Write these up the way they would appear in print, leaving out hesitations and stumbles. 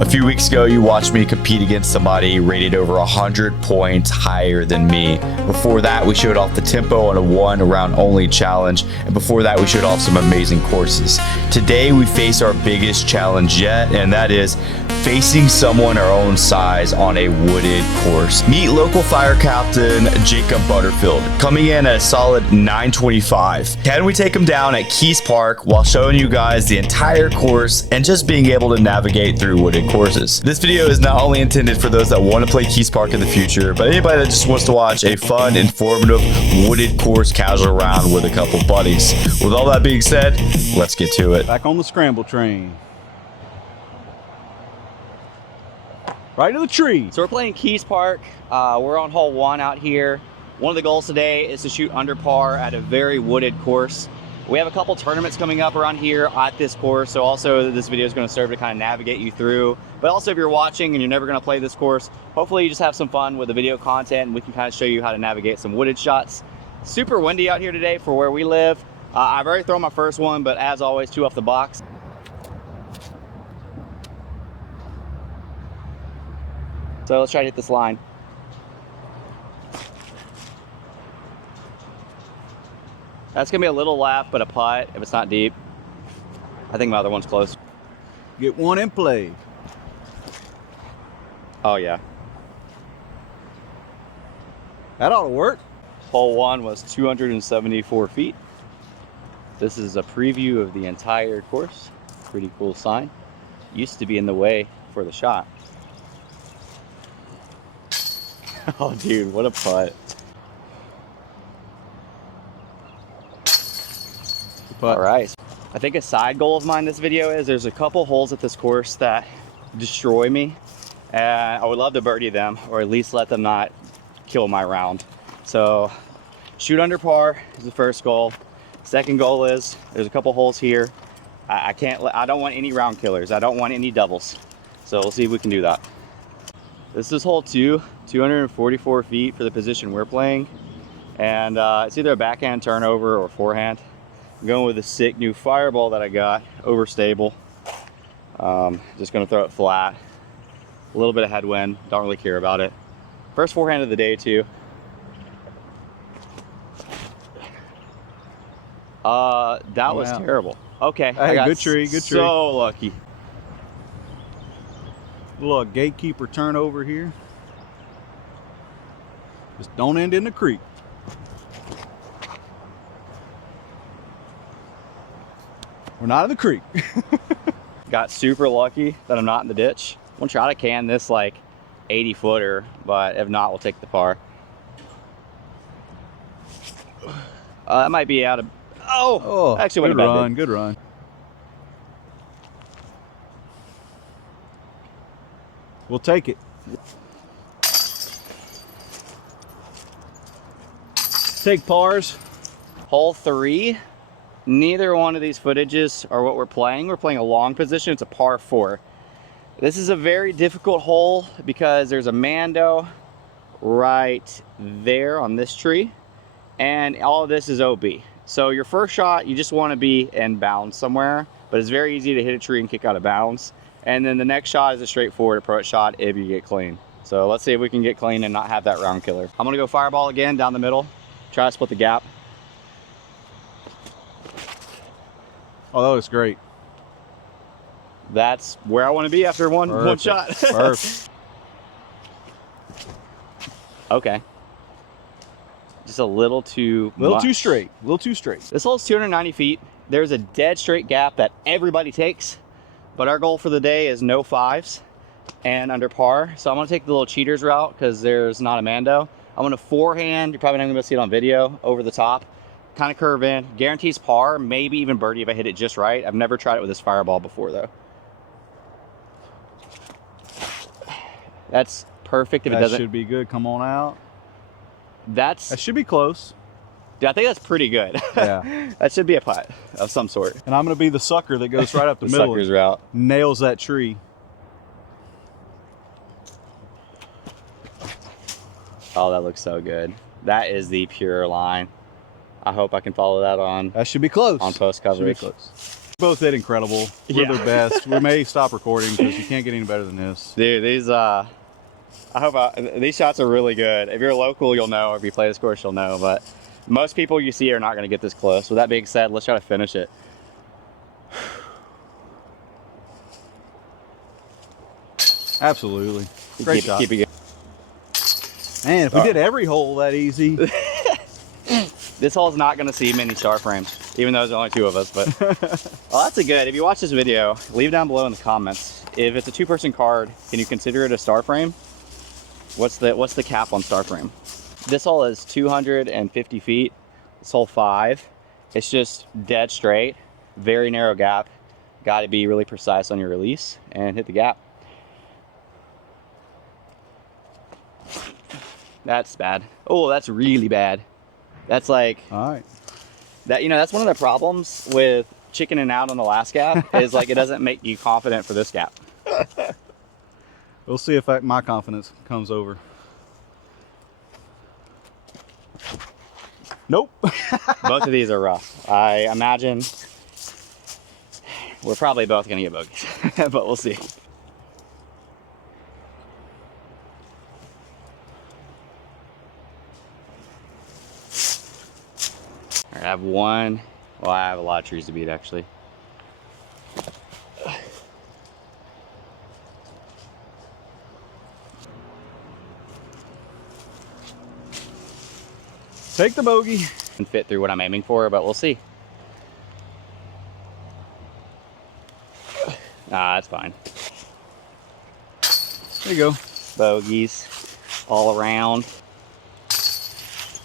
A few weeks ago, you watched me compete against somebody rated over 100 points higher than me. Before that, we showed off the tempo on a 1-round only challenge, and before that, we showed off some amazing courses. Today, we face our biggest challenge yet, and that is facing someone our own size on a wooded course. Meet local fire captain Jacob Butterfield, coming in at a solid 925. Can we take him down at KEES Park while showing you guys the entire course and just being able to navigate through wooded courses? This video is not only intended for those that want to play KEES Park in the future, but anybody that just wants to watch a fun, informative, wooded course casual round with a couple buddies. With all that being said, let's get to it. Back on the scramble train. Right to the tree. So we're playing KEES Park. We're on hole 1 out here. One of the goals today is to shoot under par at a very wooded course. We have a couple tournaments coming up around here at this course, so also this video is going to serve to kind of navigate you through. But also if you're watching and you're never going to play this course, hopefully you just have some fun with the video content and we can kind of show you how to navigate some wooded shots. Super windy out here today for where we live. I've already thrown my first one, but as always, 2 off the box. So let's try to hit this line. That's gonna be a little left, but a putt if it's not deep. I think my other one's close. Get one in play. Oh yeah. That ought to work. Hole 1 was 274 feet. This is a preview of the entire course. Pretty cool sign. Used to be in the way for the shot. Oh dude, what a putt. All right. I think a side goal of mine this video is there's a couple holes at this course that destroy me. And I would love to birdie them or at least let them not kill my round. So shoot under par is the first goal. Second goal is there's a couple holes here. I don't want any round killers. I don't want any doubles. So we'll see if we can do that. This is hole 2, 244 feet for the position we're playing. And it's either a backhand turnover or forehand. I'm going with a sick new fireball that I got, overstable. Just gonna throw it flat. A little bit of headwind, don't really care about it. First forehand of the day too. That was terrible. Okay, Hey, good tree, good tree. So lucky. Little gatekeeper turnover here. Just don't end in the creek. We're not in the creek. Got super lucky that I'm not in the ditch. I'm gonna try to can this like 80 footer, but if not, we'll take the par. That might be out of, oh actually went good a bad run, day. good run. We'll take it. Take pars. Hole 3, neither one of these footages are what we're playing. We're playing a long position, it's a par 4. This is a very difficult hole because there's a Mando right there on this tree, and all of this is OB. So your first shot, you just want to be in bounds somewhere, but it's very easy to hit a tree and kick out of bounds. And then the next shot is a straightforward approach shot if you get clean. So let's see if we can get clean and not have that round killer. I'm gonna go fireball again down the middle, try to split the gap. Oh, that looks great. That's where I want to be after one shot. Perfect. Okay. Just a little too straight. A little too straight. This hole's 290 feet. There's a dead straight gap that everybody takes, but our goal for the day is no 5s and under par. So I'm gonna take the little cheaters route because there's not a Mando. I'm gonna forehand, you're probably not gonna see it on video, over the top, kind of curve in, guarantees par, maybe even birdie if I hit it just right. I've never tried it with this fireball before though. That's perfect if it doesn't. That should be good, come on out. That should be close. Dude, I think that's pretty good. Yeah. That should be a putt of some sort. And I'm gonna be the sucker that goes right up the middle. Sucker's route. Nails that tree. Oh, that looks so good. That is the pure line. I hope I can follow that on. That should be close. On post coverage. Should be close. Both did incredible. We're Yeah. the best. We may stop recording because you can't get any better than this. Dude, these these shots are really good. If you're local, you'll know. If you play this course, you'll know. But most people you see are not going to get this close. With that being said, let's try to finish it. Absolutely. Great shot. Keep it good. Man, if we did every hole that easy. This hole's not going to see many star frames, even though there's only 2 of us. But well, that's a good. If you watch this video, leave down below in the comments. If it's a 2-person card, can you consider it a star frame? What's the cap on star frame? This hole is 250 feet. This hole 5. It's just dead straight, very narrow gap. Got to be really precise on your release and hit the gap. That's bad. Oh, that's really bad. That's like, All right. that, that's one of the problems with chickening out on the last gap is like it doesn't make you confident for this gap. We'll see if my confidence comes over. Nope. Both of these are rough. I imagine we're probably both gonna get bogeys, but we'll see. All right, I have one. Well, I have a lot of trees to beat actually. Take the bogey. And fit through what I'm aiming for, but we'll see. Ah, that's fine. There you go. Bogeys all around.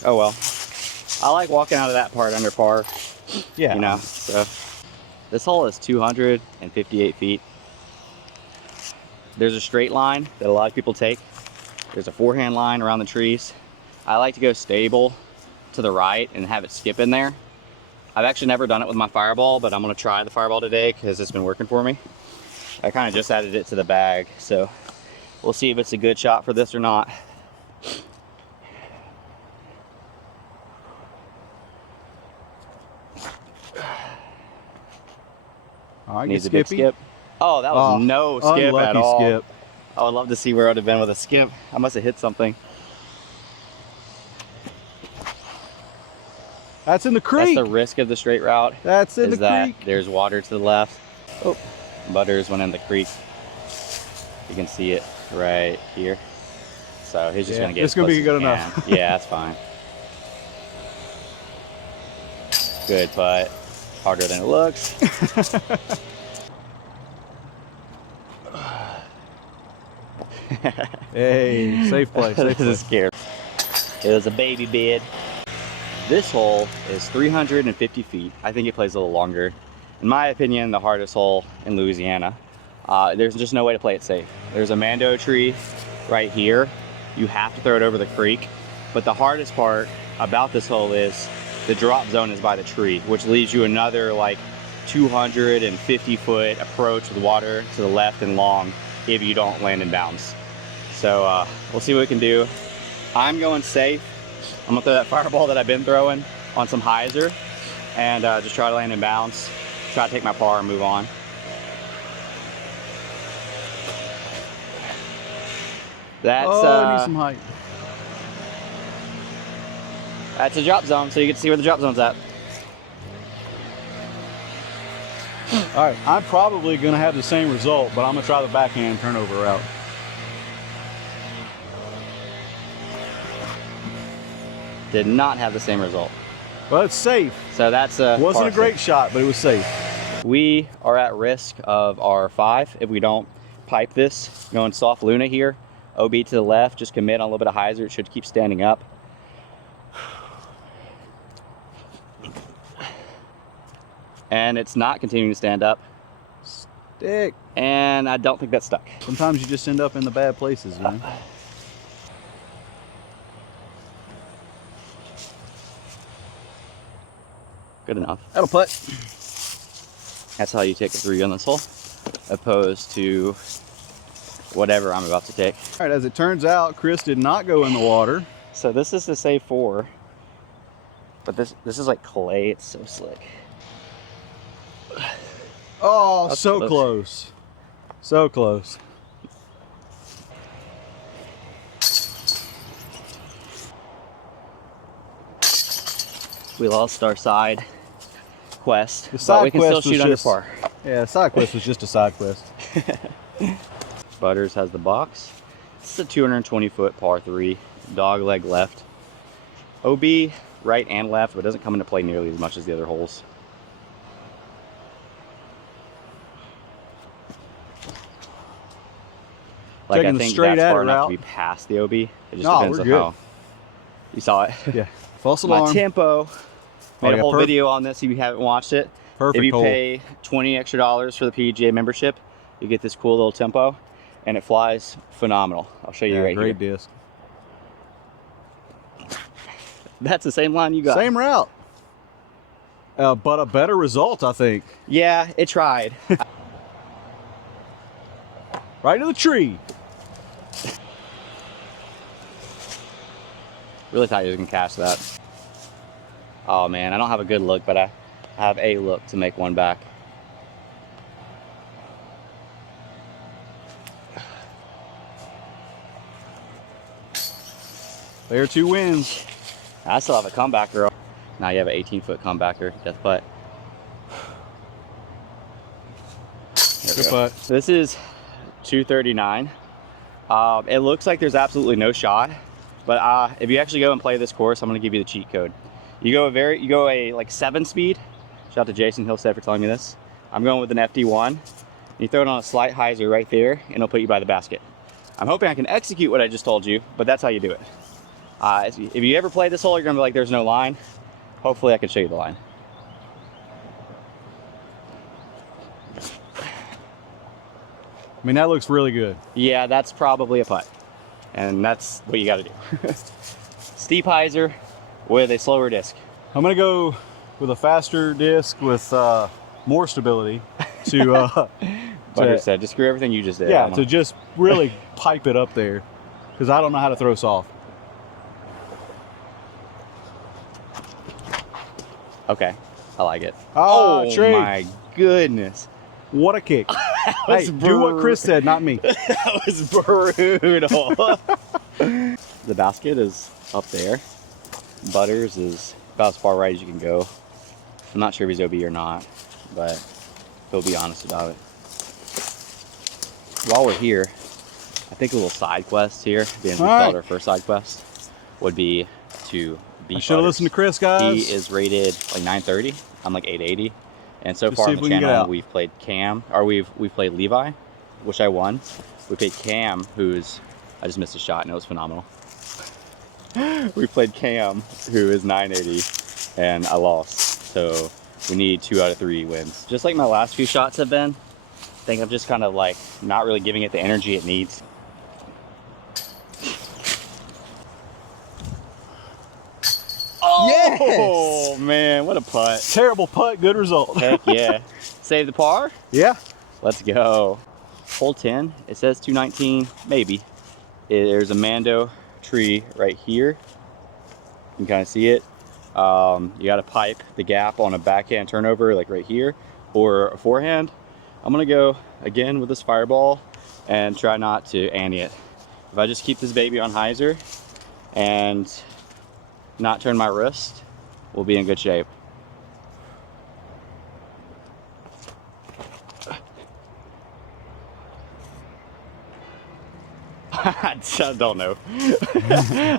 Oh well. I like walking out of that part under par, Yeah. so. This hole is 258 feet. There's a straight line that a lot of people take. There's a forehand line around the trees. I like to go stable to the right and have it skip in there. I've actually never done it with my fireball, but I'm gonna try the fireball today because it's been working for me. I kind of just added it to the bag, so we'll see if it's a good shot for this or not. All right, Needs a get big Skippy. skip. Oh, that was no skip unlucky at all. skip. I would love to see where I would have been with a skip. I must have hit something. That's in the creek. That's the risk of the straight route. That's in is the that creek. there's water to the left. Oh, Butters went in the creek. You can see it right here. So he's just Yeah, gonna get. it's gonna be good enough. Yeah, that's fine. Good putt. Harder than it looks. Hey, safe play. Safe This play. is scary. It was a baby bed. This hole is 350 feet. I think it plays a little longer. In my opinion, the hardest hole in Louisiana. There's just no way to play it safe. There's a mando tree right here. You have to throw it over the creek. But the hardest part about this hole is the drop zone is by the tree, which leaves you another like 250 foot approach with water to the left and long if you don't land in bounds. So we'll see what we can do. I'm going safe. I'm gonna throw that fireball that I've been throwing on some hyzer and just try to land in bounds. Try to take my par and move on. That's I need some height. that's a drop zone, so you get to see where the drop zone's at. All right, I'm probably gonna have the same result, but I'm gonna try the backhand turnover route. Did not have the same result. Well, it's safe. So that's Wasn't a par great shot, but it was safe. We are at risk of our 5 if we don't pipe this. Going soft Luna here. OB to the left, just commit on a little bit of hyzer. It should keep standing up. And it's not continuing to stand up. Stick. And I don't think that's stuck. Sometimes you just end up in the bad places, man. Good enough. That'll putt. That's how you take a 3 on this hole, opposed to whatever I'm about to take. All right, as it turns out, Chris did not go in the water. So this is to save 4, but this is like clay. It's so slick. Oh, That's so close. close. So close. We lost our side quest, The side but we can still quest was shoot under just- par. Yeah, side quest was just a side quest. Butters has the box. This is a 220-foot par 3, dog leg left. OB right and left, but doesn't come into play nearly as much as the other holes. Like, Taking I the think straight that's at far it enough route. to be past the OB. It just No, depends we're on good. how you saw it. Yeah. False My alarm. tempo. Made a yeah, whole perfect. video on this if you haven't watched it. Perfect If you hole. pay $20 extra for the PGA membership, you get this cool little tempo, and it flies phenomenal. I'll show you Yeah, right great here. disc. That's the same line you got. Same route. But a better result, I think. Yeah, it tried. Right to the tree. Really thought you was gonna catch that. Oh man, I don't have a good look, but I have a look to make one back. There are 2 wins. I still have a comebacker. Now you have an 18-foot comebacker, death putt. There we Good go. putt. This is 239. It looks like there's absolutely no shot, but if you actually go and play this course, I'm gonna give you the cheat code. You go a like 7 speed. Shout out to Jason Hillstead for telling me this. I'm going with an FD1. You throw it on a slight hyzer right there, and it'll put you by the basket. I'm hoping I can execute what I just told you, but that's how you do it. If you ever play this hole, you're gonna be like, there's no line. Hopefully I can show you the line. I mean, that looks really good. Yeah, that's probably a putt. And that's what you gotta do. Steep hyzer with a slower disc. I'm going to go with a faster disc with more stability to, Butter said, just screw everything you just did. yeah, I'm to just really pipe it up there because I don't know how to throw soft. Okay, I like it. Oh, tree. My goodness. What a kick. was Hey, do what Chris said, not me. That was brutal. The basket is up there. Butters is about as far right as you can go. I'm not sure if he's OB or not, but he'll be honest about it. While we're here, I think a little side quest here, being we All right. called our first side quest, would be to beat I should have Butters. listened to Chris, guys. He is rated like 930. I'm like 880. And so Let's far see on if the we can get channel, out. we've played Cam, or we've played Levi, which I won. We played Cam, who's, I just missed a shot and it was phenomenal. We played Cam, who is 980, and I lost. So we need 2 out of 3 wins. Just like my last few shots have been, I think I'm just kind of like not really giving it the energy it needs. Oh man, what a putt. Terrible putt, good result. Heck yeah. Save the par? Yeah. Let's go. Hole 10, it says 219, maybe. There's a Mando tree right here. You can kind of see it. You got to pipe the gap on a backhand turnover like right here, or a forehand. I'm gonna go again with this fireball and try not to ante it. If I just keep this baby on hyzer and not turn my wrist, we'll be in good shape. I don't know.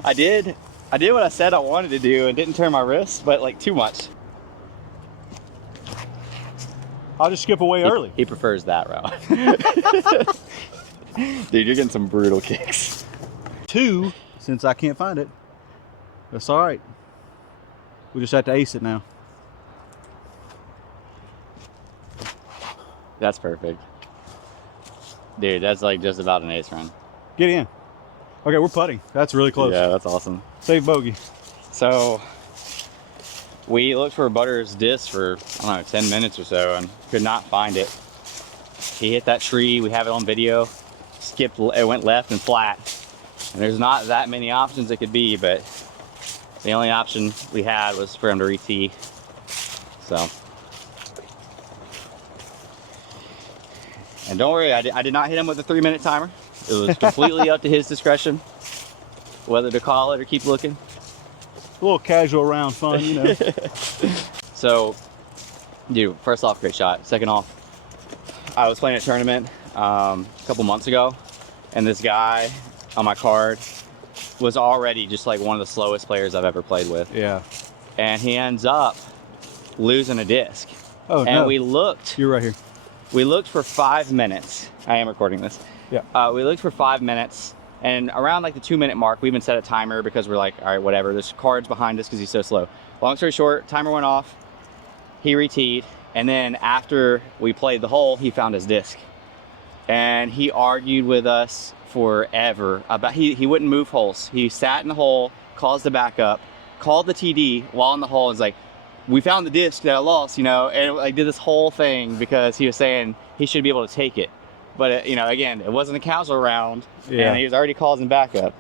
I did what I said I wanted to do and didn't turn my wrist, but like too much. I'll just skip away early. He prefers that route. Dude, you're getting some brutal kicks. 2, since I can't find it. That's all right. We just have to ace it now. That's perfect. Dude, that's like just about an ace run. Get in. Okay, we're putting. That's really close. Yeah, that's awesome. Save bogey. So we looked for Butters' disc for, I don't know, 10 minutes or so and could not find it. He hit that tree, we have it on video, skipped, it went left and flat. And there's not that many options it could be, but the only option we had was for him to re-tee. So And don't worry, I did not hit him with a 3-minute timer. It was completely up to his discretion whether to call it or keep looking. A little casual round fun, you know. So, dude, first off, great shot. Second off, I was playing a tournament a couple months ago, and this guy on my card was already just like one of the slowest players I've ever played with. Yeah. And he ends up losing a disc. Oh, and no. we looked. You're right here. We looked for 5 minutes. I am recording this. Yeah. We looked for 5 minutes, and around like the 2-minute mark, we even set a timer because we're like, all right, whatever. There's cards behind us because he's so slow. Long story short, timer went off. He re-teed, and then after we played the hole, he found his disc, and he argued with us forever about he wouldn't move holes. He sat in the hole, caused the backup, called the TD while in the hole, and was like, we found the disc that I lost, you know, and like did this whole thing because he was saying he should be able to take it. But, you know, again, it wasn't a casual round, Yeah. and he was already causing backup.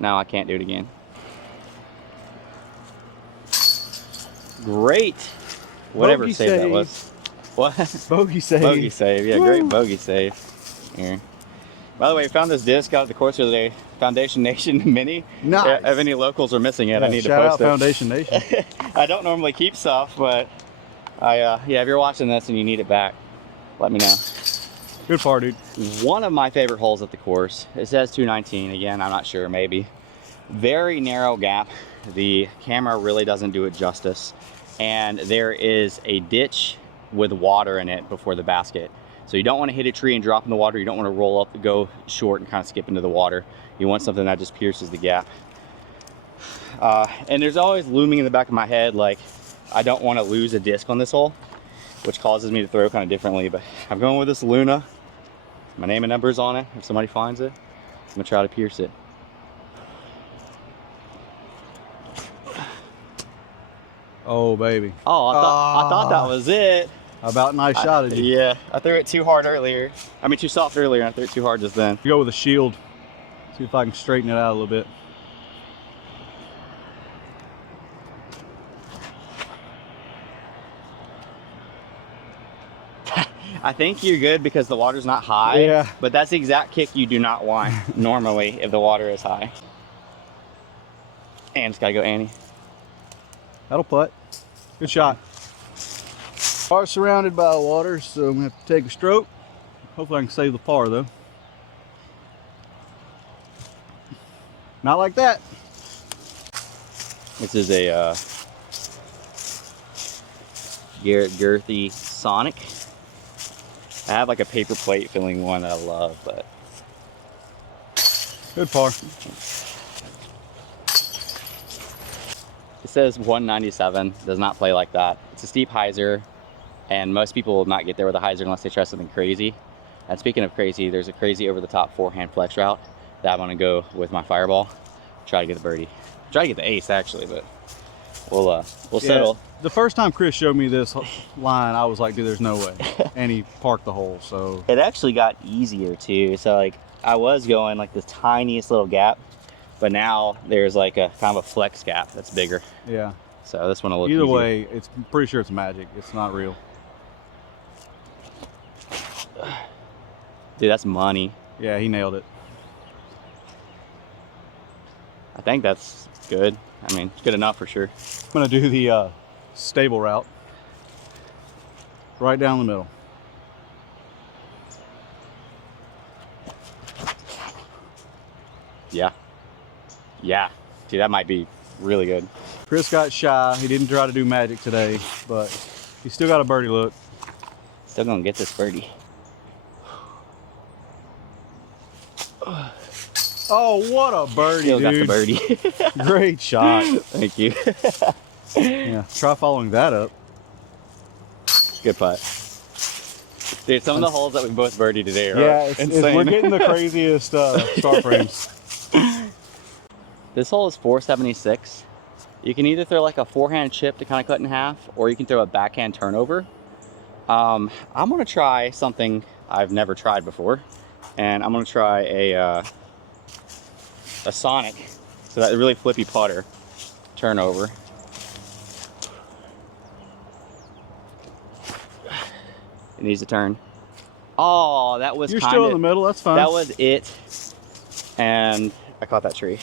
Now I can't do it again. Great. Whatever Bogey save that save. was. What? Bogey save. Bogey save. Yeah, Woo. great bogey save. Here. By the way, I found this disc out at the course the other day. Foundation Nation Mini. Nice. If any locals are missing it, Yeah, I need to shout out post it. Foundation Nation. I don't normally keep stuff, but yeah, if you're watching this and you need it back, let me know. Good par, dude. One of my favorite holes at the course, it says 219. Again, I'm not sure, maybe. Very narrow gap. The camera really doesn't do it justice. And there is a ditch with water in it before the basket. So you don't want to hit a tree and drop in the water. You don't want to roll up, go short and kind of skip into the water. You want something that just pierces the gap. And there's always looming in the back of my head, like, I don't want to lose a disc on this hole, which causes me to throw kind of differently. But I'm going with this Luna. My name and number's on it. If somebody finds it, I'm gonna try to pierce it. Oh, baby. Oh, I thought that was it. About nice shot of you. Yeah, I threw it too hard earlier. I mean, too soft earlier, and I threw it too hard just then. Go with a shield. See if I can straighten it out a little bit. I think you're good because the water's not high. Yeah. But that's the exact kick you do not want normally if the water is high. And it's gotta go Annie. That'll putt. Good shot. Are surrounded by water, so I'm gonna have to take a stroke. Hopefully I can save the par though. Not like that. This is a Garrett Girthy Sonic. I have like a paper plate filling one that I love, but Good par. it says 197. Does not play like that. It's a steep hyzer, and most people will not get there with a hyzer unless they try something crazy. And speaking of crazy, there's a crazy over the top forehand flex route that I'm gonna go with my fireball. Try to get the birdie. Try to get the ace actually, but we'll settle. The first time Chris showed me this line, I was like, dude, there's no way. And he parked the hole, so. It actually got easier too. So like I was going like this tiniest little gap, but now there's like a kind of a flex gap that's bigger. Yeah. So this one will look Either easier. way, it's I'm pretty sure it's magic. It's not real. Dude, that's money. Yeah, he nailed it. I think that's good. I mean, it's good enough for sure. I'm gonna do the stable route. Right down the middle. Yeah. Yeah. Dude, that might be really good. Chris got shy. He didn't try to do magic today, but he still got a birdie look. Still gonna get this birdie. Oh, what a birdie, Still got the dude. birdie. Great shot. Thank you. Yeah, try following that up. Good putt. Dude, some of the holes that we both birdied today are Yeah, insane. we're getting the craziest start frames. This hole is 476. You can either throw like a forehand chip to kind of cut in half, or you can throw a backhand turnover. I'm gonna try something I've never tried before, and I'm gonna try a Sonic, so that really flippy putter turnover. It needs to turn. Oh, that was You're kinda, still in the middle, that's fine. that was it. And I caught that tree.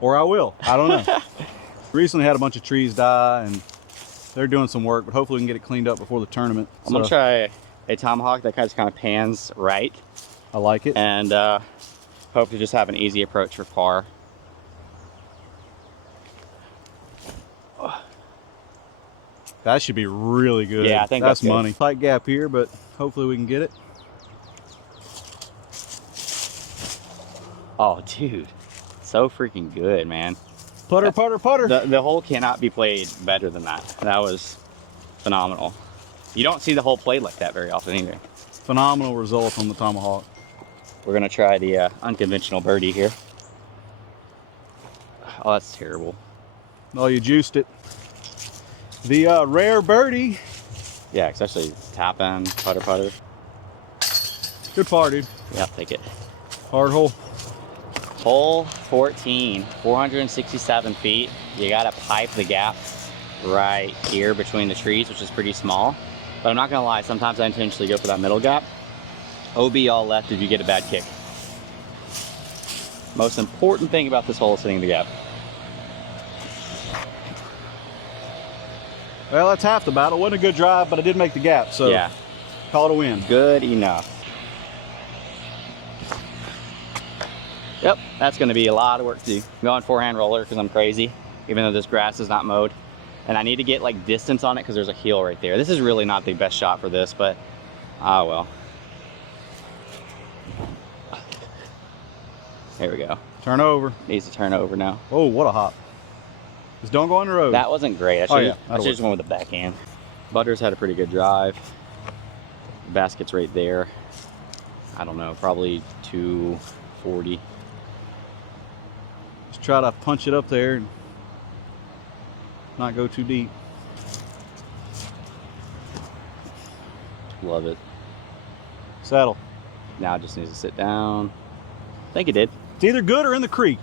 Or I will, I don't know. Recently had a bunch of trees die and they're doing some work, but hopefully we can get it cleaned up before the tournament. I'm gonna try a tomahawk that kind of pans right. I like it. And hope to just have an easy approach for par. That should be really good. Yeah, I think that's that's good. money. Tight gap here, but hopefully we can get it. Oh, dude, so freaking good, man. Putter, putter, putter. The hole cannot be played better than that. That was phenomenal. You don't see the hole played like that very often either. Phenomenal result on the tomahawk. We're gonna try the unconventional birdie here. Oh, that's terrible. Oh, you juiced it. The rare birdie. Yeah, especially tapping, putter, putter. Good par, dude. Yeah, take it. Hard hole. Hole 14, 467 feet. You gotta pipe the gap right here between the trees, which is pretty small. But I'm not gonna lie, sometimes I intentionally go for that middle gap. OB all left if you get a bad kick. Most important thing about this hole is hitting the gap. Well, that's half the battle. Wasn't a good drive, but I did make the gap, so Yeah, call it a win. good enough. Yep, that's gonna be a lot of work to do. I'm going forehand roller because I'm crazy, even though this grass is not mowed. And I need to get like distance on it because there's a hill right there. This is really not the best shot for this, but well. There we go. Turn over. Needs to turn over now. Oh, what a hop. Just don't go on the road. That wasn't great. I Oh, should yeah, have just went with the backhand. Butters had a pretty good drive. The basket's right there. I don't know, probably 240. Just try to punch it up there and not go too deep. Love it. Settle. Now it just needs to sit down. I think it did. It's either good or in the creek.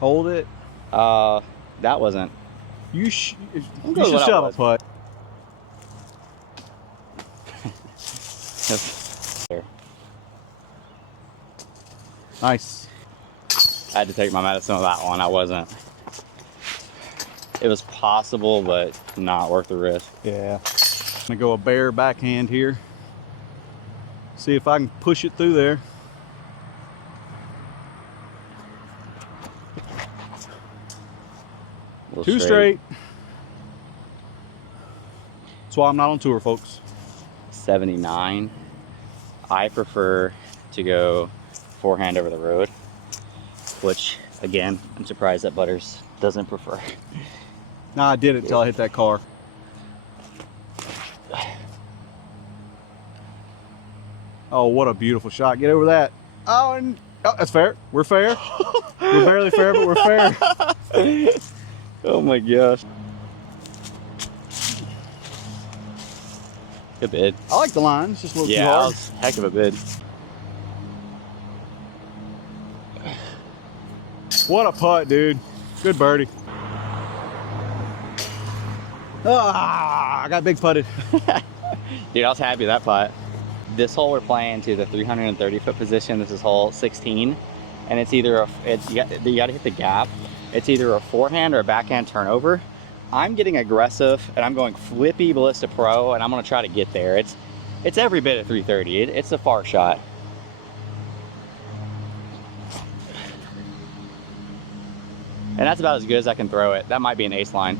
Hold it. That wasn't. You go should with what I shove a was. putt. There. Nice. I had to take my medicine with that one. I wasn't. It was possible, but not worth the risk. Yeah. I'm gonna go a bare backhand here. See if I can push it through there. A little Two straight. That's why I'm not on tour, folks. 79. I prefer to go forehand over the road, which again, I'm surprised that Butters doesn't prefer. Nah, I did it till I hit that car. Oh, what a beautiful shot. Get over that. Oh, and that's fair. We're fair. We're barely fair, but we're fair. Oh my gosh. Good bid. I like the line. It's just a little Yeah, too that hard. was a heck of a bid. What a putt, dude. Good birdie. Ah, I got big putted. Dude, I was happy with that putt. This hole we're playing to the 330 foot position. This is hole 16, and it's either you got to hit the gap. It's either a forehand or a backhand turnover. I'm getting aggressive and I'm going flippy Ballista Pro, and I'm gonna try to get there. It's every bit of 330. It's a far shot. And that's about as good as I can throw it. That might be an ace line.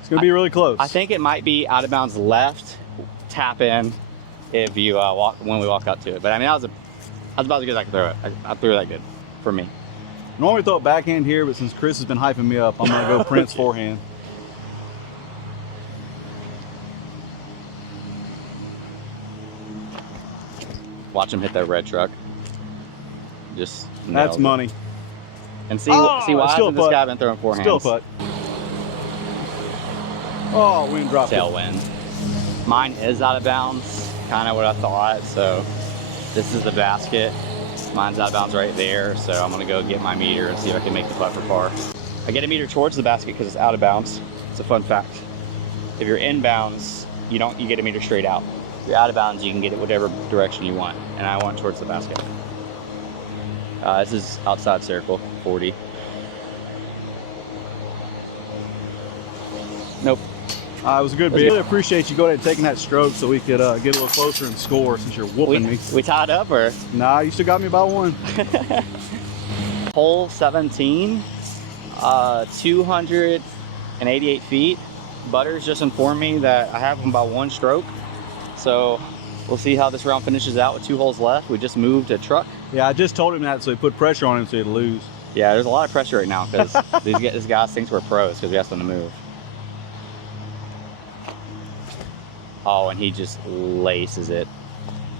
It's going to be really close. I think it might be out of bounds left, tap in if you when we walk up to it. But I mean, that was about as good as I could throw it. I threw that good for me. Normally throw it backhand here, but since Chris has been hyping me up, I'm going to go Prince forehand. Watch him hit that red truck. Just That's nailed it. money. And see Oh, why still hasn't this putt. guy been throwing forehands? Still putt. Oh, wind dropped it. Tailwind. Mine is out of bounds, kind of what I thought. So this is the basket. Mine's out of bounds right there, so I'm gonna go get my meter and see if I can make the putt for par. I get a meter towards the basket because it's out of bounds. It's a fun fact. If you're inbounds, you get a meter straight out. If you're out of bounds, you can get it whatever direction you want, and I want towards the basket. This is outside circle, 40. Nope. It was a good bit. Really appreciate you going ahead and taking that stroke so we could get a little closer and score since you're whooping me. We tied up, or? Nah, you still got me by one. Hole 17, 288 feet. Butters just informed me that I have him by one stroke. So we'll see how this round finishes out with 2 holes left. We just moved a truck. Yeah, I just told him that so he put pressure on him so he'd lose. Yeah, there's a lot of pressure right now because this guy thinks we're pros because we asked him to move. Oh, and he just laces it.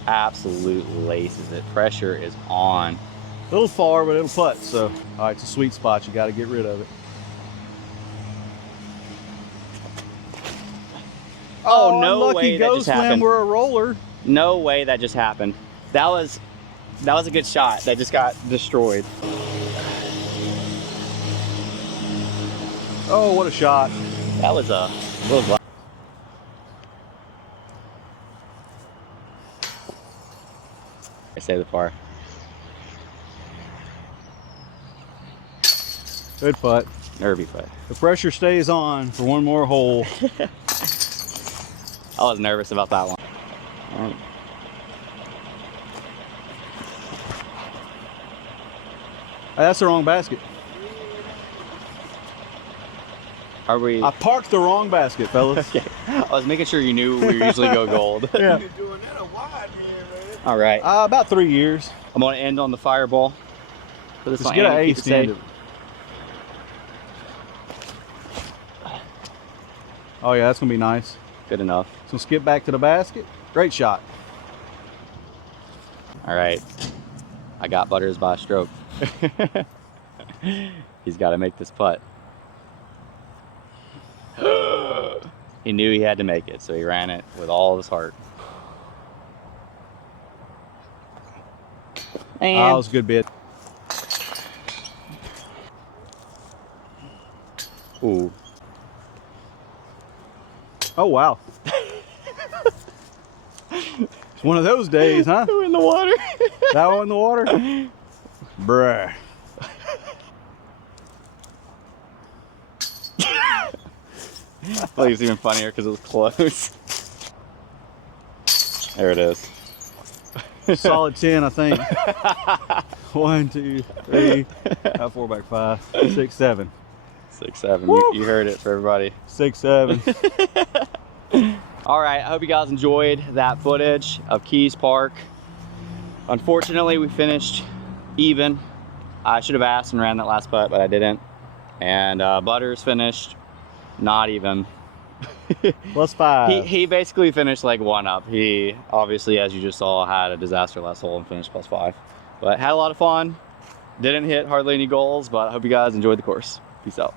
Absolute laces it. Pressure is on. A little far, but it'll putt. So, all right, it's a sweet spot. You got to get rid of it. Oh, no way that just happened. We're a roller. No way that just happened. That was a good shot that just got destroyed. Oh, what a shot. That was a little. I say the par. Good putt. Nervy putt. The pressure stays on for one more hole. I was nervous about that one. All right. Hey, that's the wrong basket. Are we? I parked the wrong basket, fellas. Okay. I was making sure you knew we usually go gold. Yeah. You're doing that a while, man. All right. About 3 years. I'm going to end on the fireball. Put this Just on get an Andy, ace keep it safe. standard. Oh yeah, that's gonna be nice. Good enough. So skip back to the basket. Great shot. All right. I got Butters by a stroke. He's got to make this putt. He knew he had to make it, so he ran it with all of his heart. And That was a good bit. ooh. Oh wow. It's one of those days, huh? In the water. That one in the water? Bruh. I thought it was even funnier because it was close. There it is. Solid 10, I think. 1, 2, 3, 4 back 5, 6, 7. 6, 7. Woo! You heard it for everybody. 6, 7. All right, I hope you guys enjoyed that footage of Keys Park. Unfortunately, we finished even. I should have asked and ran that last putt, but I didn't. And Butters finished not even. +5. He basically finished like one up. He obviously, as you just saw, had a disaster last hole and finished +5. But had a lot of fun. Didn't hit hardly any goals, but I hope you guys enjoyed the course. Peace out.